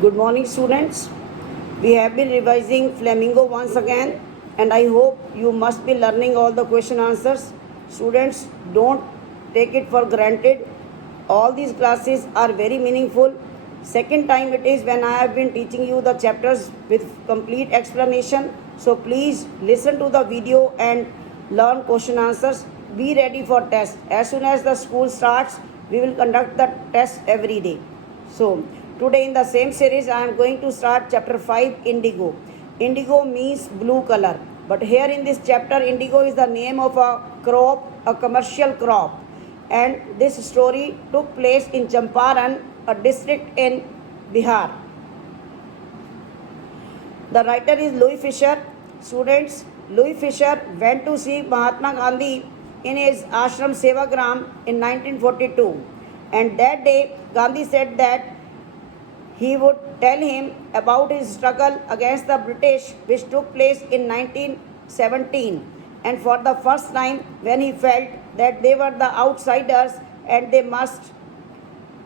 Good morning, students. We have been revising Flamingo once again, and I hope you must be learning all the question answers. Students, don't take it for granted. All these classes are very meaningful. Second time it is when I have been teaching you the chapters with complete explanation. So please listen to the video and learn question answers. Be ready for test. As soon as the school starts, we will conduct the test every day. So today in the same series I am going to start chapter 5, indigo. Indigo means blue color, but here in this chapter indigo is the name of a crop, a commercial crop, and this story took place in Champaran, a district in Bihar. The writer is Louis Fisher. Students, Louis Fisher went to see Mahatma Gandhi in his ashram Sevagram in 1942, and that day Gandhi said that he would tell him about his struggle against the British, which took place in 1917, and for the first time when he felt that they were the outsiders and they must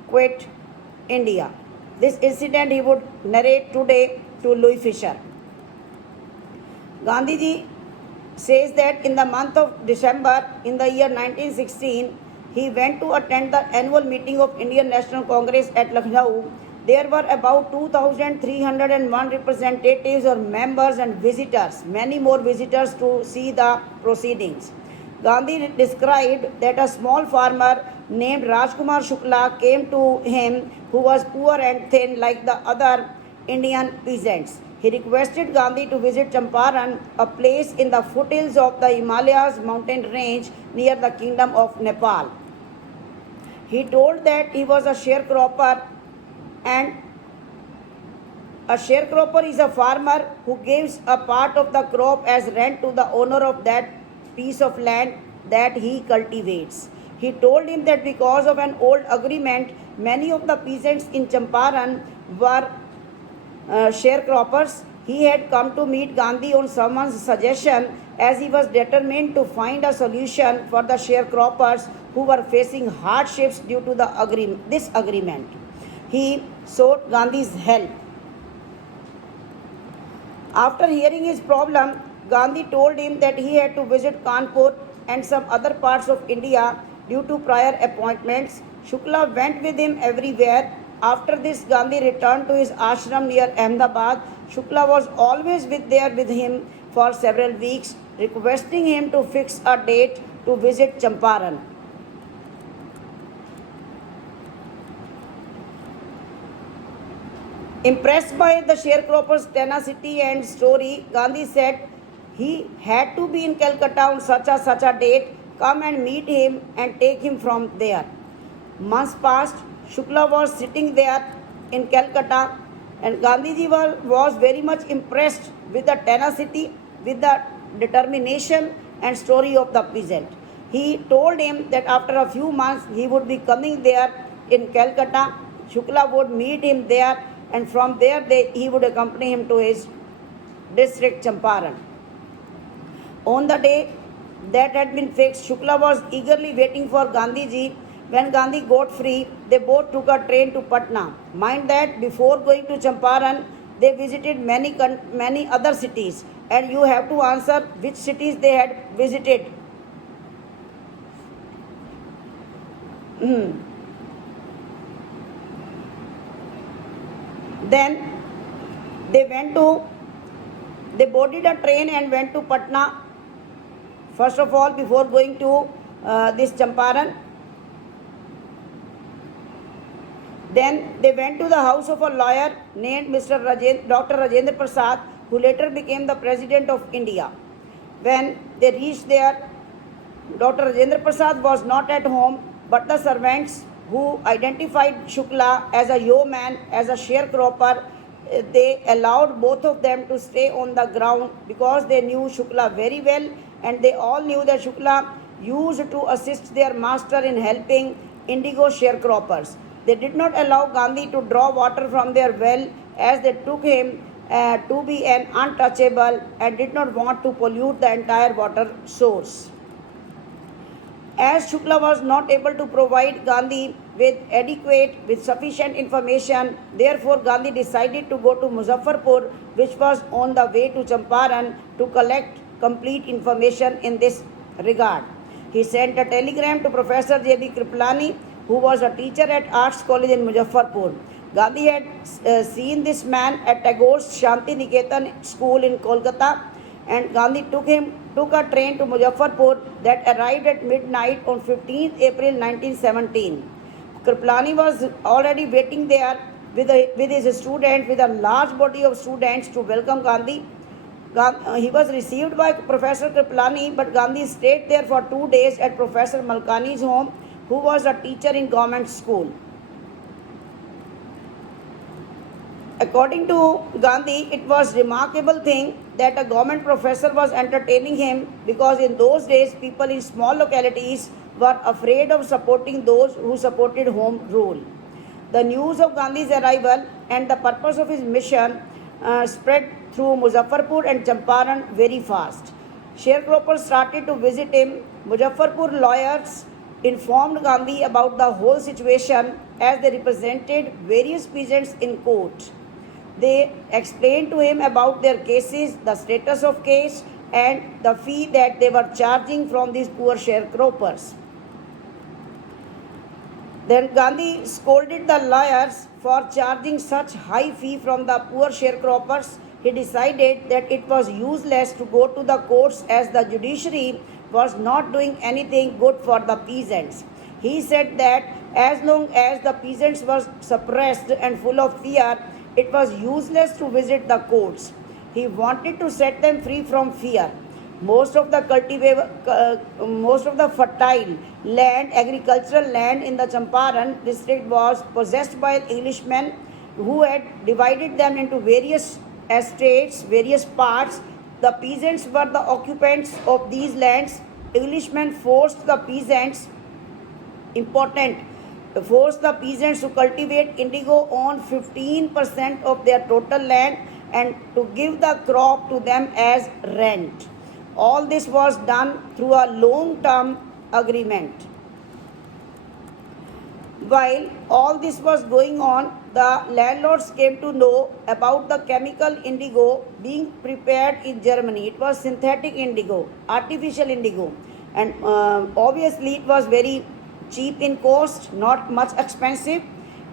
quit India. This incident he would narrate today to Louis Fisher. Gandhiji says that in the month of December in the year 1916, he went to attend the annual meeting of Indian National Congress at Lucknow. There were about 2,301 representatives or members and visitors, many more visitors to see the proceedings. Gandhi described that a small farmer named Rajkumar Shukla came to him, who was poor and thin like the other Indian peasants. He requested Gandhi to visit Champaran, a place in the foothills of the Himalayas mountain range near the kingdom of Nepal. He told that he was a sharecropper, and a sharecropper is a farmer who gives a part of the crop as rent to the owner of that piece of land that he cultivates. He told him that because of an old agreement, many of the peasants in Champaran were sharecroppers. He had come to meet Gandhi on someone's suggestion, as he was determined to find a solution for the sharecroppers who were facing hardships due to this agreement. He sought Gandhi's help. After hearing his problem, Gandhi told him that he had to visit Kanpur and some other parts of India due to prior appointments. Shukla went with him everywhere. After this, Gandhi returned to his ashram near Ahmedabad. Shukla was always there with him for several weeks, requesting him to fix a date to visit Champaran. Impressed by the sharecropper's tenacity and story, Gandhi said he had to be in Calcutta on such a date. Come and meet him and take him from there. Months passed. Shukla was sitting there in Calcutta, and Gandhiji was very much impressed with the tenacity, with the determination and story of the peasant. He told him that after a few months he would be coming there in Calcutta. Shukla would meet him there, and from there he would accompany him to his district Champaran. On the day that had been fixed, Shukla was eagerly waiting for Gandhiji. When Gandhi got free, they both took a train to Patna. Mind that before going to Champaran, they visited many other cities, and you have to answer which cities they had visited. Then they boarded a train and went to Patna. First of all, before going to this Champaran, then they went to the house of a lawyer named Dr. Rajendra Prasad, who later became the President of India. When they reached there, Dr. Rajendra Prasad was not at home, but the servants who identified Shukla as a yeoman, as a sharecropper, they allowed both of them to stay on the ground because they knew Shukla very well, and they all knew that Shukla used to assist their master in helping indigo sharecroppers. They did not allow Gandhi to draw water from their well, as they took him to be an untouchable and did not want to pollute the entire water source. As Shukla was not able to provide Gandhi with sufficient information. Therefore, Gandhi decided to go to Muzaffarpur, which was on the way to Champaran, to collect complete information in this regard. He sent a telegram to Professor J.B. Kripalani, who was a teacher at Arts College in Muzaffarpur. Gandhi had seen this man at Tagore's Shanti Niketan school in Kolkata, and Gandhi took a train to Muzaffarpur that arrived at midnight on 15th April 1917. Kripalani was already waiting there with his students, with a large body of students to welcome Gandhi. He was received by Professor Kripalani, but Gandhi stayed there for 2 days at Professor Malkani's home, who was a teacher in government school. According to Gandhi, it was remarkable thing that a government professor was entertaining him, because in those days people in small localities were afraid of supporting those who supported home rule. The news of Gandhi's arrival and the purpose of his mission spread through Muzaffarpur and Champaran very fast. Sharecroppers started to visit him. Muzaffarpur lawyers informed Gandhi about the whole situation as they represented various peasants in court. They explained to him about their cases, the status of case, and the fee that they were charging from these poor sharecroppers. Then Gandhi scolded the lawyers for charging such high fee from the poor sharecroppers. He decided that it was useless to go to the courts, as the judiciary was not doing anything good for the peasants. He said that as long as the peasants were suppressed and full of fear, it was useless to visit the courts. He wanted to set them free from fear. Most of the fertile land, agricultural land in the Champaran district was possessed by Englishmen, who had divided them into various estates, various parts. The peasants were the occupants of these lands. Englishmen forced the peasants to cultivate indigo on 15% of their total land and to give the crop to them as rent. All this was done through a long-term agreement. While all this was going on, the landlords came to know about the chemical indigo being prepared in Germany. It was synthetic indigo, artificial indigo, and obviously it was very cheap in cost, not much expensive.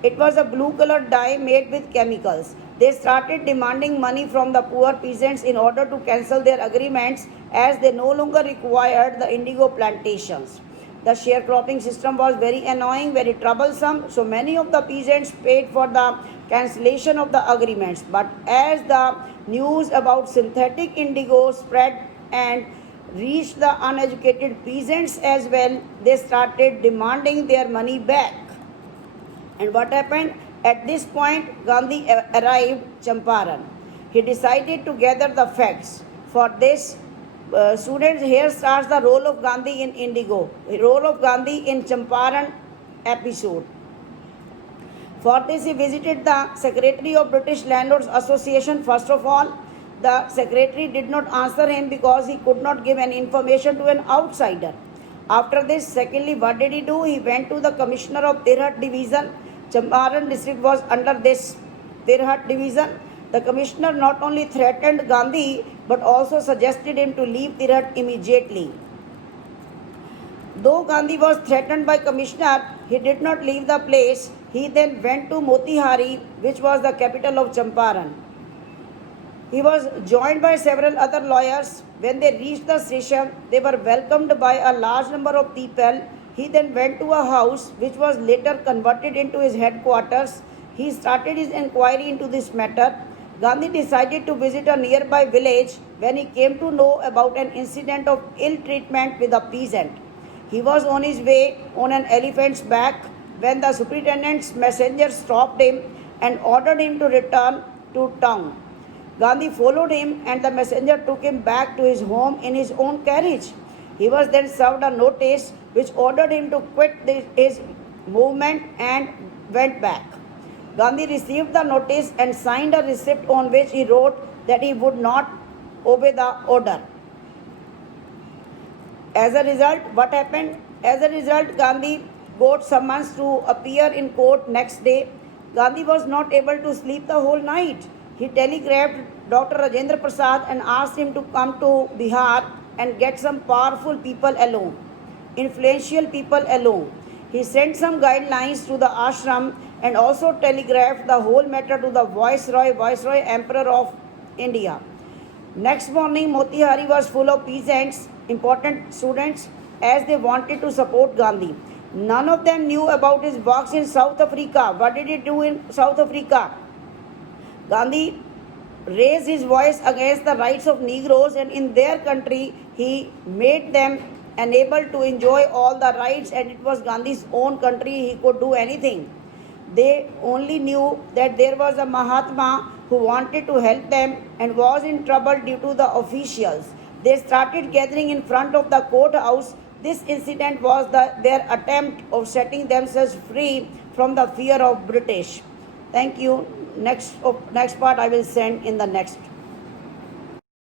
It was a blue colored dye made with chemicals. They started demanding money from the poor peasants in order to cancel their agreements, as they no longer required the indigo plantations. The sharecropping system was very annoying, very troublesome, so many of the peasants paid for the cancellation of the agreements. But as the news about synthetic indigo spread and reached the uneducated peasants as well, they started demanding their money back. And what happened? At this point, Gandhi arrived Champaran. He decided to gather the facts. For this, students, here starts the role of Gandhi in indigo, the role of Gandhi in Champaran episode. For this, he visited the Secretary of British Landlords Association. First of all, the secretary did not answer him because he could not give any information to an outsider. After this, secondly, what did he do? He went to the commissioner of Tirhat division. Champaran district was under this Tirhat division. The commissioner not only threatened Gandhi but also suggested him to leave Tirhat immediately. Though Gandhi was threatened by commissioner, he did not leave the place. He then went to Motihari, which was the capital of Champaran. He was joined by several other lawyers. When they reached the station, they were welcomed by a large number of people. He then went to a house which was later converted into his headquarters. He started his inquiry into this matter. Gandhi decided to visit a nearby village when he came to know about an incident of ill treatment with a peasant. He was on his way on an elephant's back when the superintendent's messenger stopped him and ordered him to return to town. Gandhi followed him and the messenger took him back to his home in his own carriage. He was then served a notice which ordered him to quit his movement and went back. Gandhi received the notice and signed a receipt on which he wrote that he would not obey the order. As a result, what happened? As a result, Gandhi got summons to appear in court next day. Gandhi was not able to sleep the whole night. He telegraphed Dr. Rajendra Prasad and asked him to come to Bihar and get some powerful people alone, influential people alone. He sent some guidelines to the ashram and also telegraphed the whole matter to the Viceroy Emperor of India. Next morning, Motihari was full of peasants, important students, as they wanted to support Gandhi. None of them knew about his works in South Africa. What did he do in South Africa? Gandhi raised his voice against the rights of Negroes, and in their country he made them unable to enjoy all the rights, and it was Gandhi's own country, he could do anything. They only knew that there was a Mahatma who wanted to help them and was in trouble due to the officials. They started gathering in front of the courthouse. This incident was their attempt of setting themselves free from the fear of British. Thank you. Next part I will send in the next